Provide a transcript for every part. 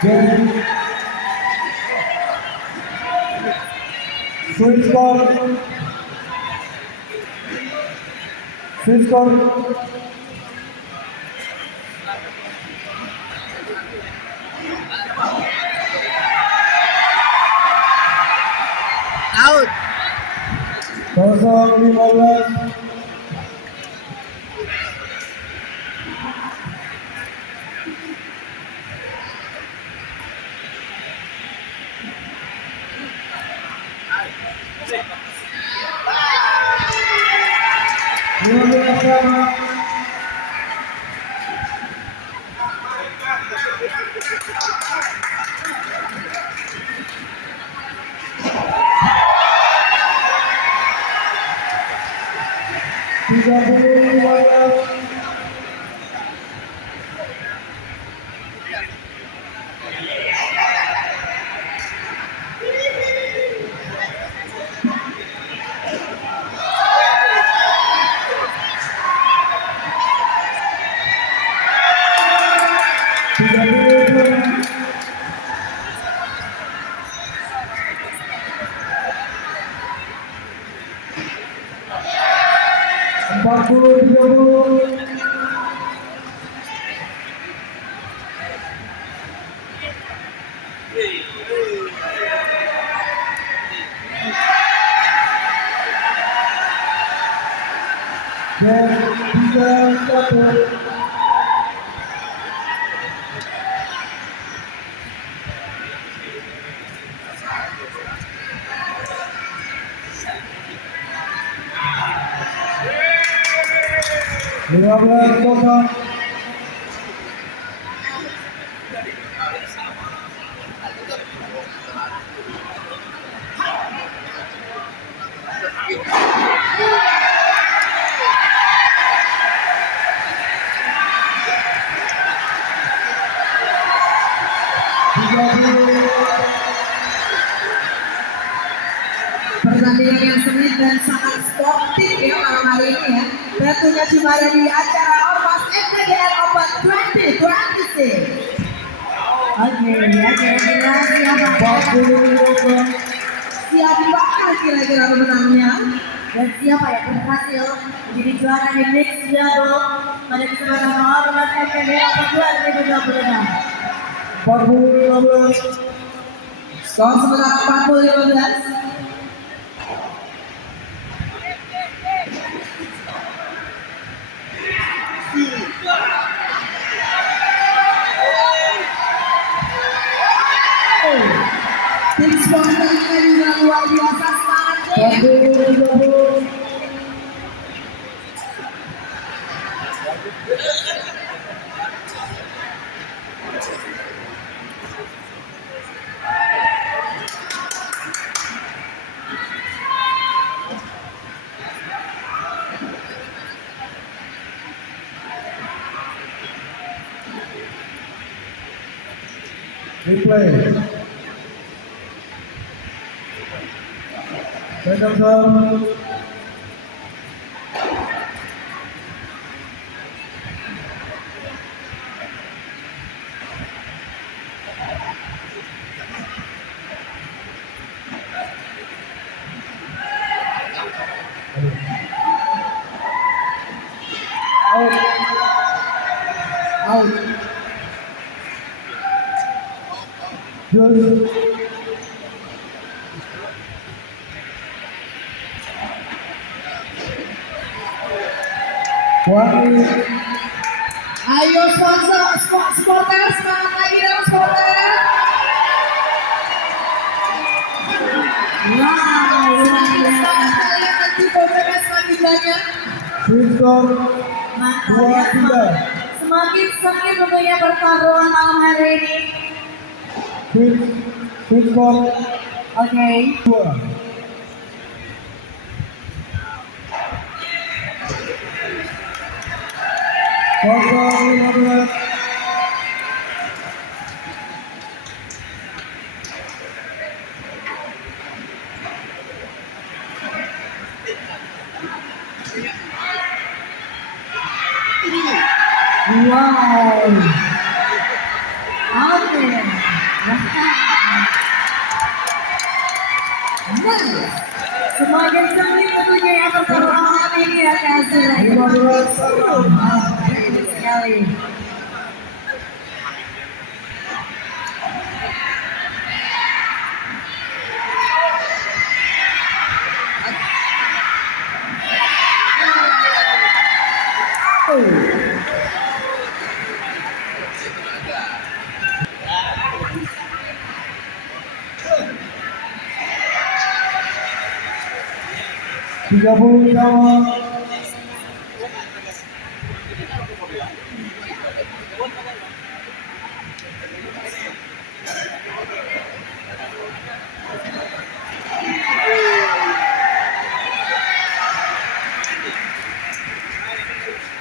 Game. Switch score. Switch score. Out. 0-15. Pertandingan yang sengit dan sangat sportif ya malam hari ini ya. Tentunya juara di acara Ormas FTDR Open 2026. Oke, ya kira-kira siapa kira-kira pemenangnya dan siapa yang berhasil menjadi juara di Mixed Double pada kesempatan Ormas FTDR Open 2026. 40-15. Skor sementara 40-15. Tim sponsor kita juga luar biasa semangatnya. Replay. Second serve. Out. Good. Ayo supporter semangat lagi dong supporter. Wow, luar biasa kalian nanti bocornya semakin banyak. Skor Mantap ya, semakin sengit tentunya pertarungan malam hari ini. skor Oke. 2. Wow. Oke. Nice. Semakin sulit tentunya yang pertarungan ini ya hasilnya. 15 sama. Bagus sekali. Tiga puluh sama.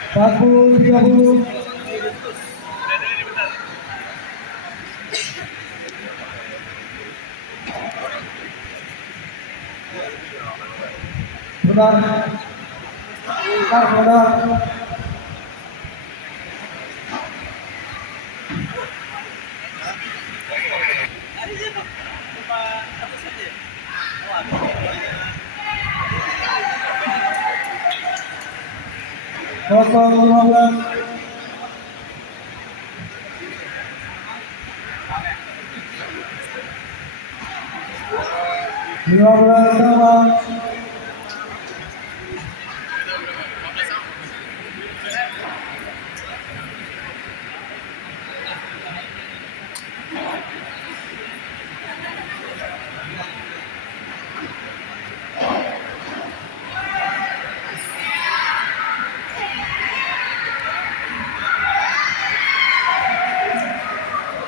Empat puluh 30. Benar. Benar. Kosong 15. 15 sama.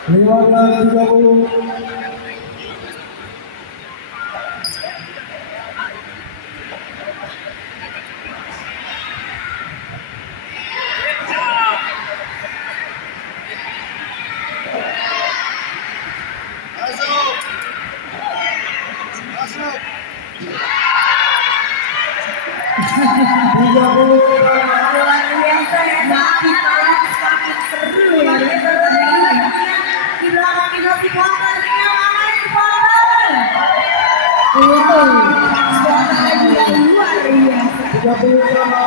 Lima belas 30. Tiga puluh. Luar biasa ya, makin panas makin seru ya. Di belakang kita si Ponternya mana yang Ponter? Suaranya juga luar biasa. 30 sama.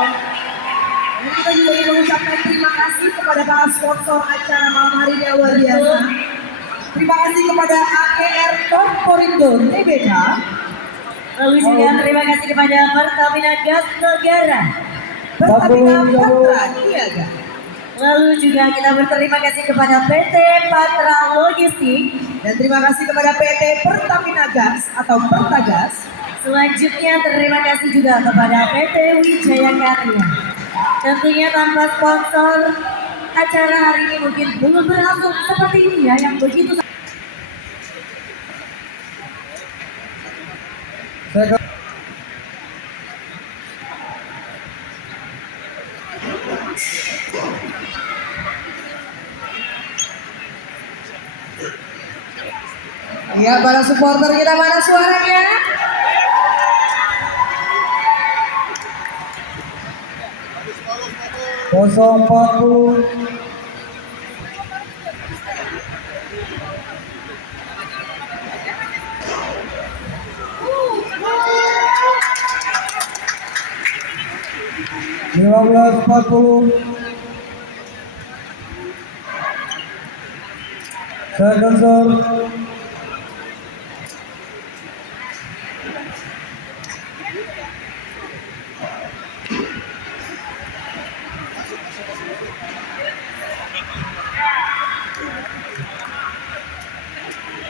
Dan kita juga ingin mengucapkan terima kasih kepada para sponsor acara malam hari ini yang luar biasa. Terima kasih kepada AKR Corporindo TBK. Lalu juga terima kasih kepada Pertamina Gas Negara. Pertamina Patra Niaga. Lalu juga kita berterima kasih kepada PT Patra Logistik. Dan terima kasih kepada PT Pertamina Gas atau Pertagas. Selanjutnya terima kasih juga kepada PT Wijaya Karya. Tentunya tanpa sponsor acara hari ini mungkin belum berlangsung seperti ini ya, yang begitu. Saya Ya, para supporter kita mana suaranya? kosong 40. Lima belas 40. Saya cancel.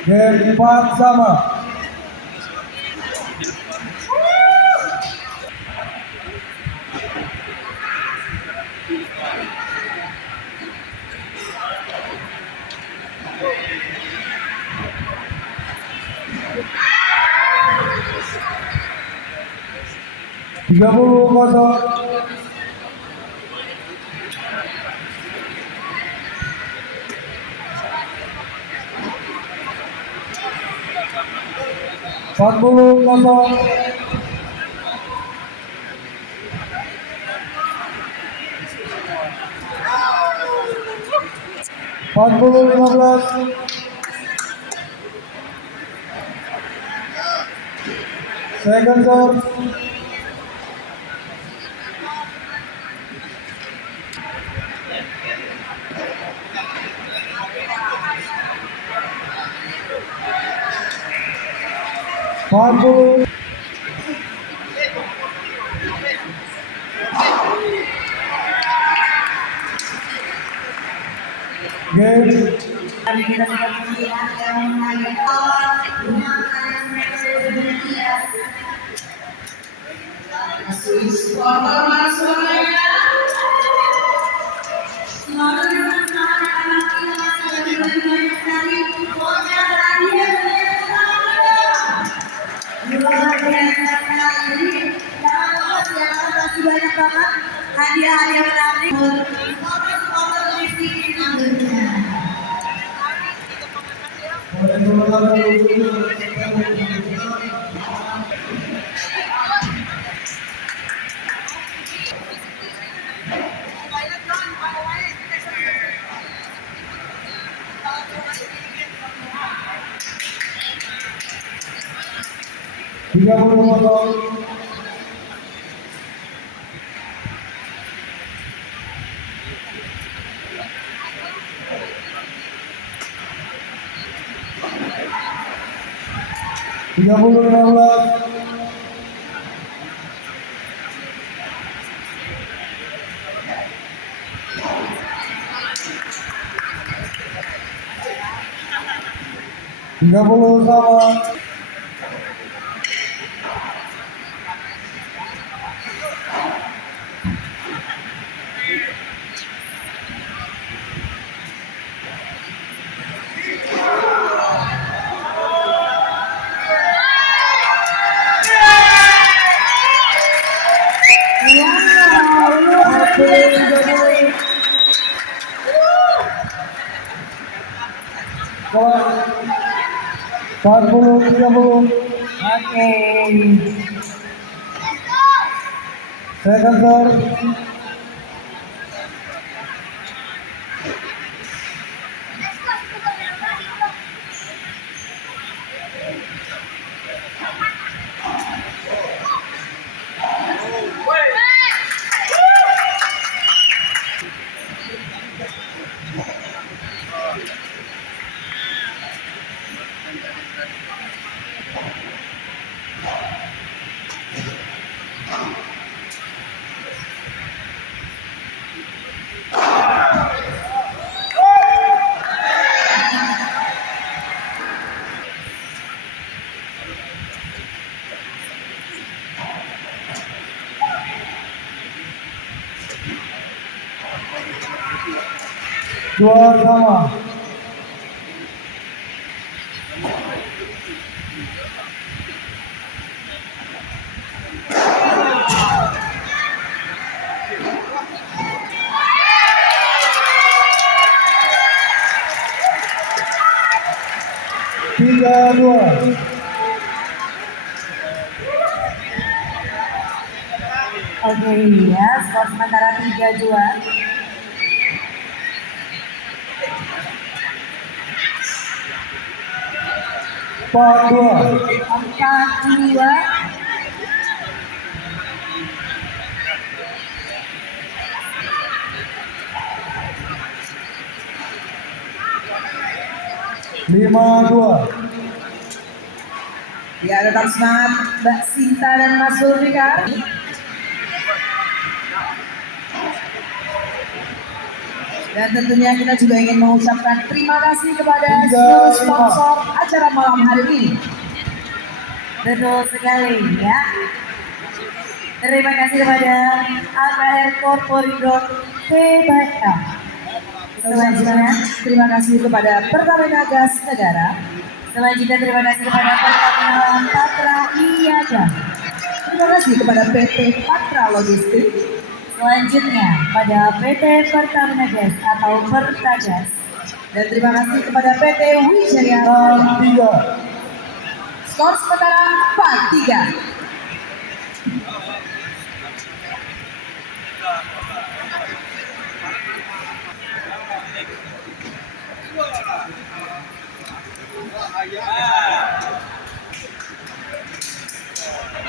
Game 4 sama. Tiga puluh 0. Empat puluh 0. 40 15. second serve, fast ball, game, Kami kita sudah melihat yang menarik Supporter Barcelona. banyak banget hadiah-hadiah menarik. tiga puluh kosong, tiga puluh 15, tiga puluh sama, empat puluh 30, Oke. second serve, dua sama, tiga dua, Oke ya, skor sementara 3-2. empat dua, 4-2. lima dua, Ya, tetap semangat Mbak Sinta dan Mas Zulfikar. Dan tentunya kita juga ingin mengucapkan terima kasih kepada seluruh sponsor acara malam hari ini. Betul sekali ya. Terima kasih kepada AKR Corporidor TBK. Selanjutnya, terima kasih kepada Pertamina Gas Negara. Selanjutnya terima kasih kepada Pertamina Patra Niaga. Terima kasih kepada PT Patra Logistik. Selanjutnya pada PT Pertamina Gas atau Pertagas. Dan terima kasih kepada PT Wijaya. 6-3, Skor sementara 4-3.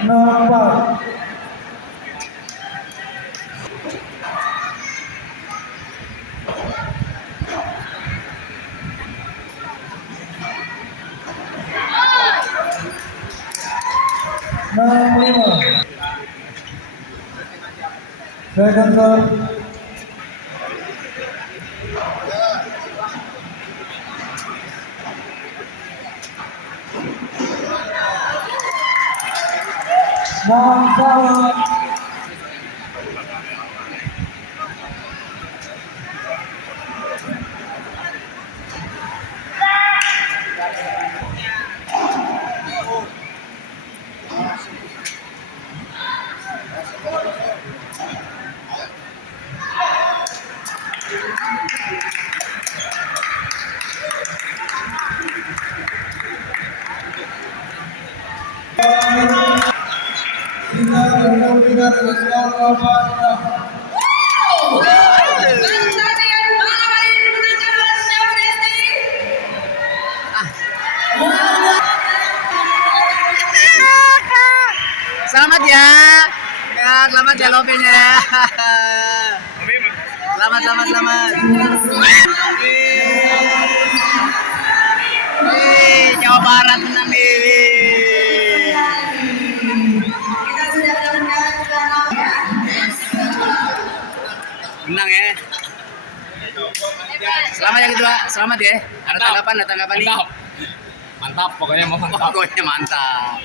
4. Enam lima. Second serve. Enam sama. Kita dengan skor 8-6. Pertandingan malam hari ini dimenangkan oleh siapa Desti? Selamat ya. Ya, selamat ya lobenya. Selamat. Jawa Barat menang nih. Kita sudah mendapatkan Menang ya. Selamat ya gitu, Pak. Selamat ya. Ada tanggapan nih? Mantap, pokoknya mau mantap. Pokoknya mantap.